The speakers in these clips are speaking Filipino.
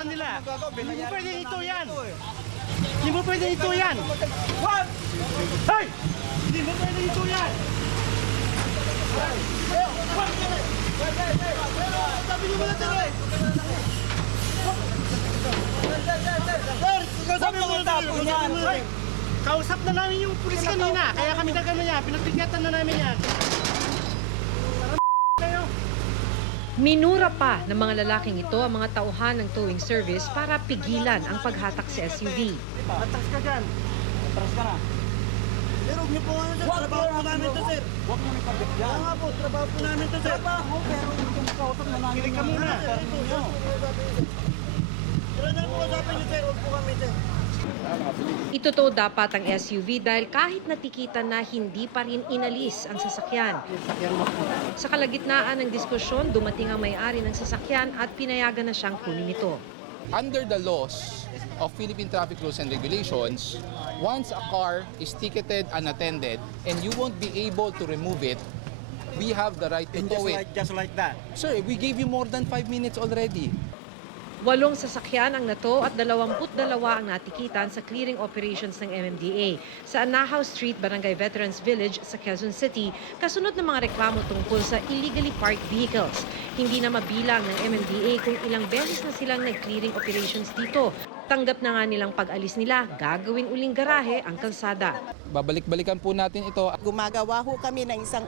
kanila. Hindi mo pwede ito yan. Hindi mo pwede ito yan. Hey! Hindi mo pwede ito yan. Sabi niyo muna sir eh. Sir, sabi mo muna tapon yan. Kausap na namin yung pulis kanina. Kaya kami na gano'n yan. Pinagbigatan na namin yan. Minura pa ng mga lalaking ito ang mga tauhan ng towing service para pigilan ang paghatak sa SUV. Atras ka dyan. Atras ka na. Sir, huwag niyo po nga sir. Trabaho po namin ito sir. Huwag mo nipabit yan. Nga po, trabaho po namin ito sir. Trabaho, pero itong kausap na namin. Kilig ka muna. Sir, na po kasapin niyo sir. Huwag po kami sir. Itotoo dapat ang SUV dahil kahit natikitan na hindi pa rin inalis ang sasakyan. Sa kalagitnaan ng diskusyon, dumating ang may-ari ng sasakyan at pinayagan na siyang kunin ito. Under the laws of Philippine Traffic Rules and Regulations, once a car is ticketed unattended and you won't be able to remove it, we have the right to tow it. Just like that. Sir, we gave you more than 5 minutes already. 8 sasakyan ang nato at 22 ang natikitan sa clearing operations ng MMDA sa Anahaw Street, Barangay Veterans Village sa Quezon City, kasunod ng mga reklamo tungkol sa illegally parked vehicles. Hindi na mabilang ng MMDA kung ilang beses na silang nag-clearing operations dito. Tanggap na nga nilang pag-alis nila, gagawin uling garahe ang kalsada. Babalik-balikan po natin ito. Gumagawa ho kami ng isang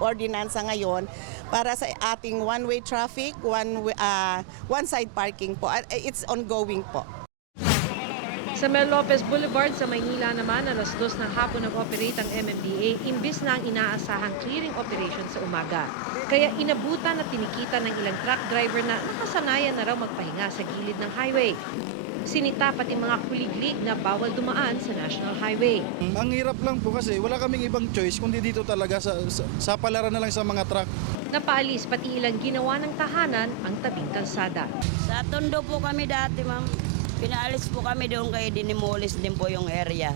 ordinansa ngayon para sa ating one-way traffic, one-side parking po. It's ongoing po. Sa Mel Lopez Boulevard sa Maynila naman, alas 2 ng hapon nag-operate ang MMDA imbis na ang inaasahang clearing operation sa umaga. Kaya inabutan at tinikitan ng ilang truck driver na nakasanayan na raw magpahinga sa gilid ng highway. Sinita pati mga kuliglig na bawal dumaan sa National Highway. Ang hirap lang po kasi wala kaming ibang choice kundi dito talaga sa palaran na lang sa mga truck. Napaalis pati ilang ginawa ng tahanan ang tabing kalsada. Sa Tondo po kami dati, ma'am. Pinaalis po kami doon kaya dinimulis din po yung area.